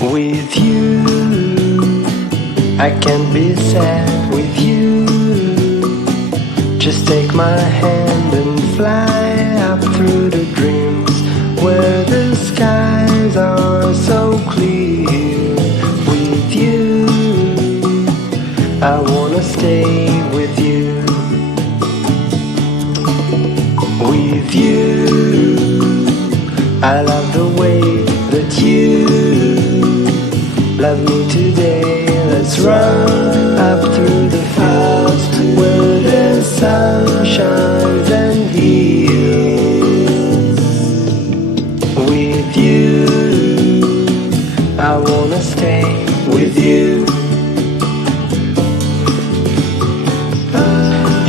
With you, I can't be sad with you. Just take my hand and fly up through the dreams where the skies are so clear. With you, I wanna stay with you. With you, I love the way that you love me today. Let's run up through the fields where the sun shines and heals. With you, I wanna stay with you.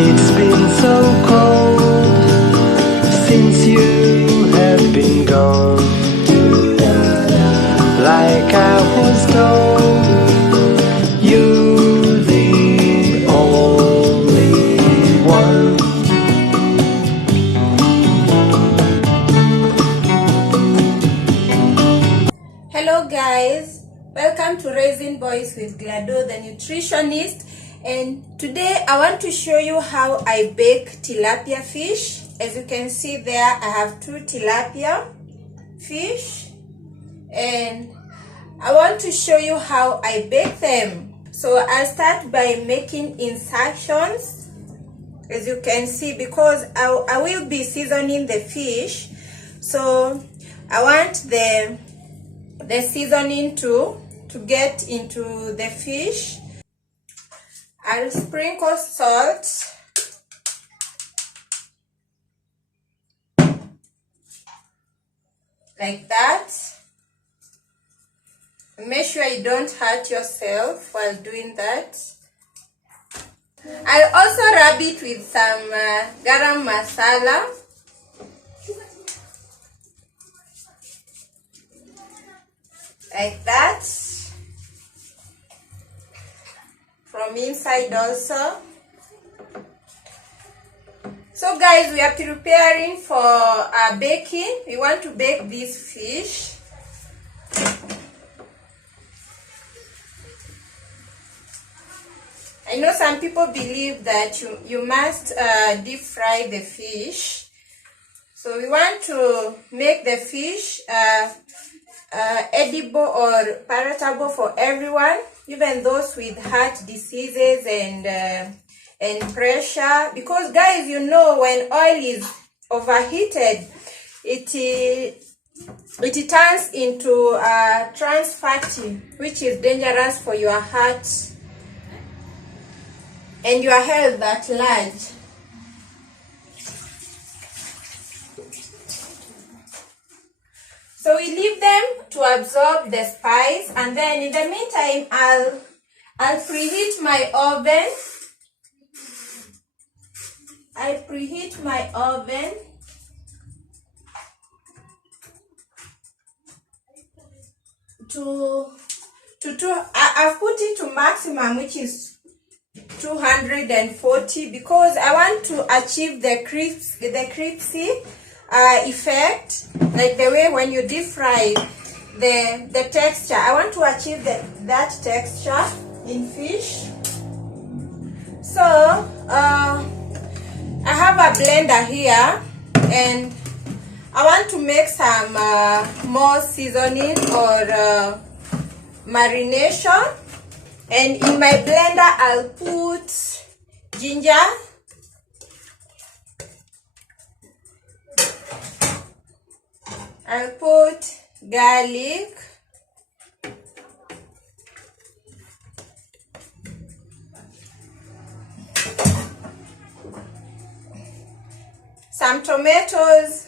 It's been so cold since you have been gone. Like I was told, you're the only one. Hello guys, welcome to Raising Boys with Glado the Nutritionist, and today I want to show you how I bake tilapia fish. As you can see there, I have 2 tilapia fish and I want to show you how I bake them. So I'll start by making insertions, as you can see, because I will be seasoning the fish. So I want the seasoning to get into the fish. I'll sprinkle salt, like that. Make sure you don't hurt yourself while doing that. I'll also rub it with some garam masala. Like that. From inside also. So guys, we are preparing for baking. We want to bake this fish. I know some people believe that you must deep fry the fish. So we want to make the fish edible or palatable for everyone, even those with heart diseases and pressure. Because guys, you know, when oil is overheated, it turns into trans fatty, which is dangerous for your heart and your health at large. So we leave them to absorb the spice, and then in the meantime I'll preheat my oven. I preheat my oven I've put it to maximum, which is 240, because I want to achieve the crispy effect, like the way when you deep fry the texture. I want to achieve that texture in fish. So I have a blender here and I want to make some more seasoning or marination. And in my blender, I'll put ginger, I'll put garlic, some tomatoes,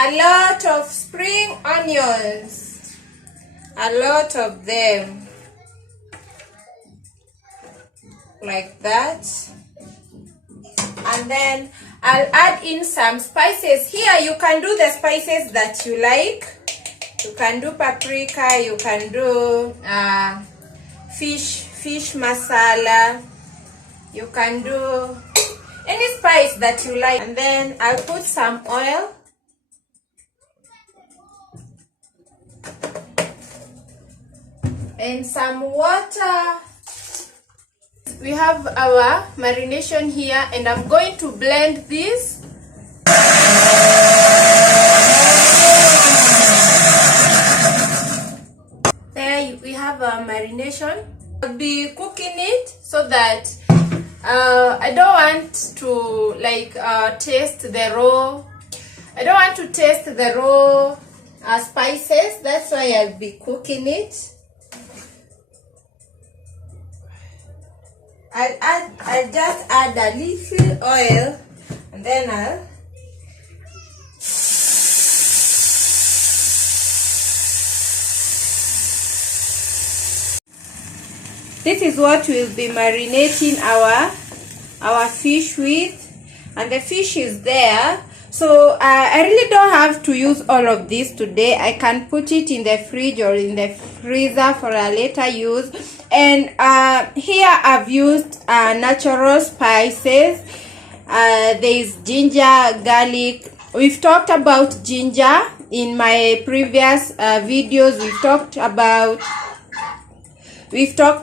a lot of spring onions, a lot of them, like that. And then I'll add in some spices. Here you can do the spices that you like. You can do paprika, you can do fish masala, you can do any spice that you like. And then I'll put some oil and some water. We have our marination here, and I'm going to blend this. There we have our marination. I'll be cooking it so that I don't want to taste the raw. I don't want to taste the raw spices. That's why I'll be cooking it. I'll just add a little oil, and then I'll this is what we'll be marinating our fish with, and the fish is there. So I really don't have to use all of this today. I can put it in the fridge or in the freezer for a later use. And here I've used natural spices. There's ginger, garlic. We've talked about ginger in my previous videos. We've talked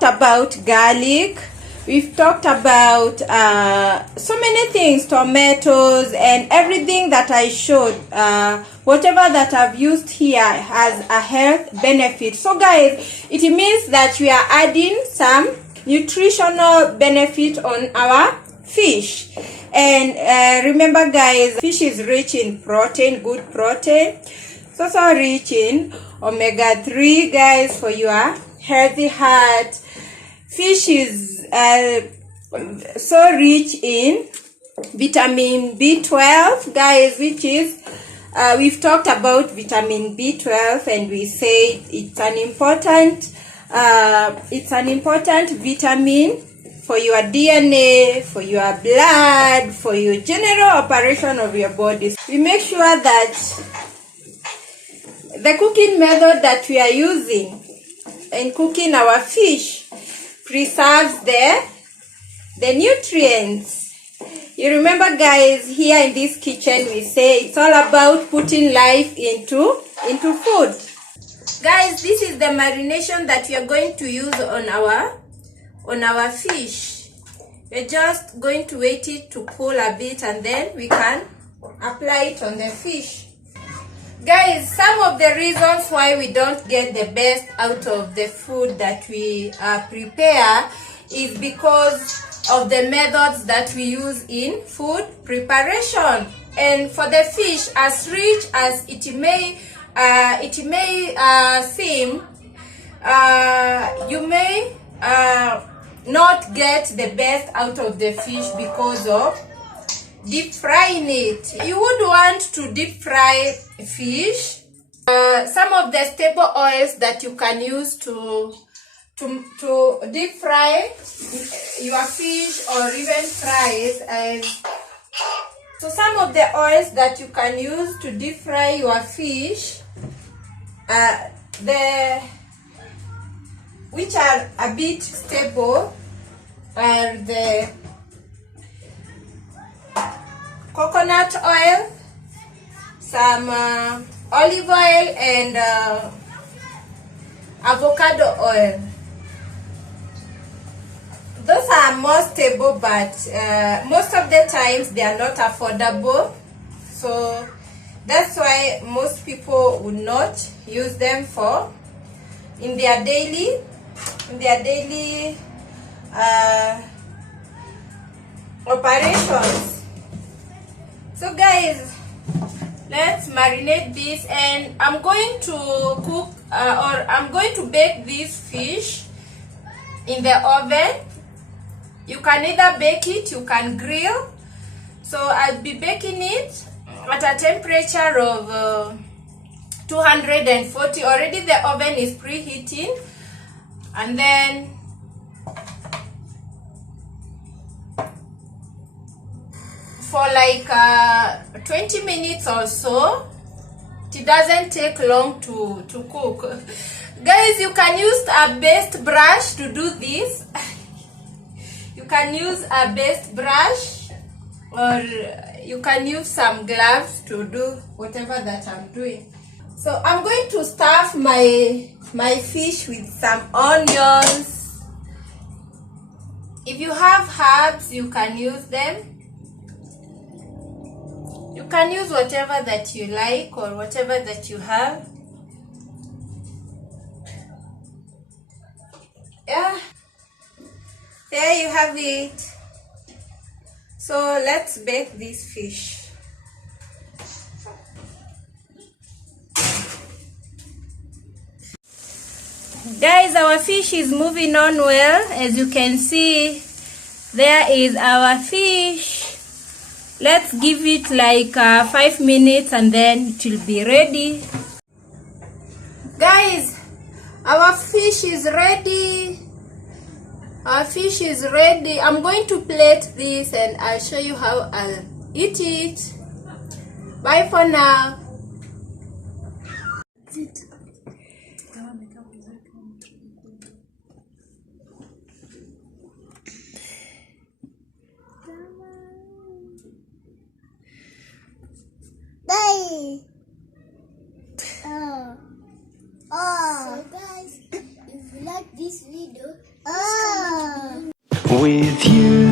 about garlic. We've talked about so many things, tomatoes and everything that I showed. Whatever that I've used here has a health benefit. So guys, it means that we are adding some nutritional benefit on our fish. And remember guys, fish is rich in protein, good protein. It's also rich in omega-3 guys, for your healthy heart. Fish is so rich in vitamin B12 guys, which is we've talked about vitamin B12, and we say it's an important vitamin for your DNA, for your blood, for your general operation of your body. We make sure that the cooking method that we are using in cooking our fish preserves the nutrients. You remember guys, here in this kitchen we say it's all about putting life into food. Guys, this is the marination that we are going to use on our fish. We're just going to wait it to cool a bit, and then we can apply it on the fish. Guys, some of the reasons why we don't get the best out of the food that we prepare is because of the methods that we use in food preparation. And for the fish, as rich as it may seem, you may not get the best out of the fish because of deep frying it. You would want to deep fry fish. Some of the staple oils that you can use to deep fry your fish or even fries, and so some of the oils that you can use to deep fry your fish, which are a bit stable, are the coconut oil, some olive oil, and avocado oil. Those are more stable, but most of the times they are not affordable. So that's why most people would not use them for in their daily operations. So guys, let's marinate this, and I'm going to cook I'm going to bake this fish in the oven. You can either bake it, you can grill. So I'll be baking it at a temperature of 240. Already the oven is preheating, and then for like 20 minutes or so. It doesn't take long to cook. Guys, you can use a best brush to do this. You can use a best brush, or you can use some gloves to do whatever that I'm doing. So I'm going to stuff my fish with some onions. If you have herbs, you can use them. You can use whatever that you like or whatever that you have. Yeah, there you have it. So let's bake this fish. Guys, our fish is moving on well. As you can see, there is our fish. Let's give it like 5 minutes and then it will be ready. Guys, our fish is ready. Our fish is ready. I'm going to plate this and I'll show you how I'll eat it. Bye for now. Bye. So guys, if you like this video, With you,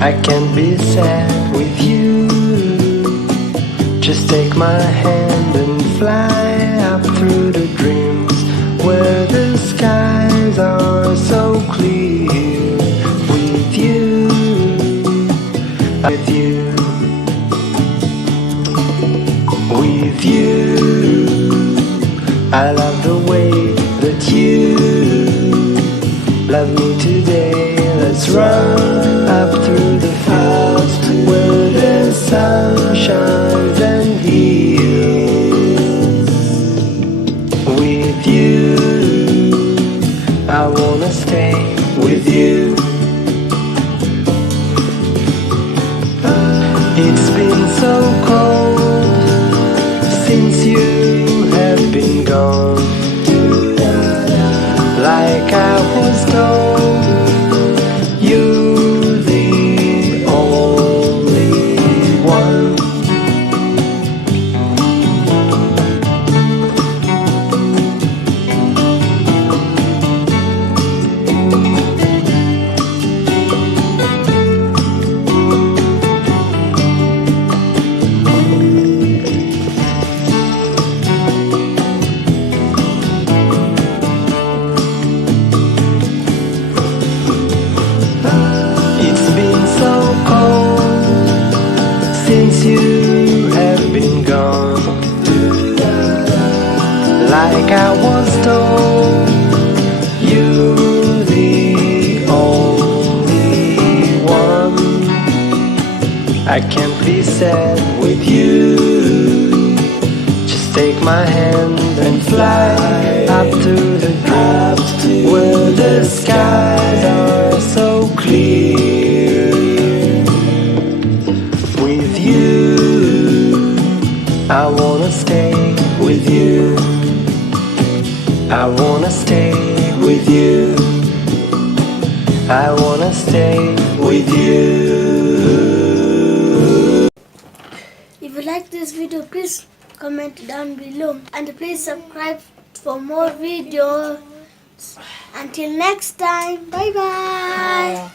I can't be sad with you. Just take my hand and fly up through the dreams where the skies are so clear. With you, with you, with you. I love the way that you love me today. Let's run up through the fields where the sun shines and heals. With you, I wanna stay with you. It's been so cold since you have been gone. Like I was told, you're the only one. It's been so cold since you have been gone. Like I was told, you're the only one. I can't be sad with you. Just take my hand and fly up to the clouds where the skies are so clear. With you, I wanna stay with you. I wanna stay with you. I wanna stay with you. if you like this video, please comment down below and please subscribe for more videos. Until next time, bye bye.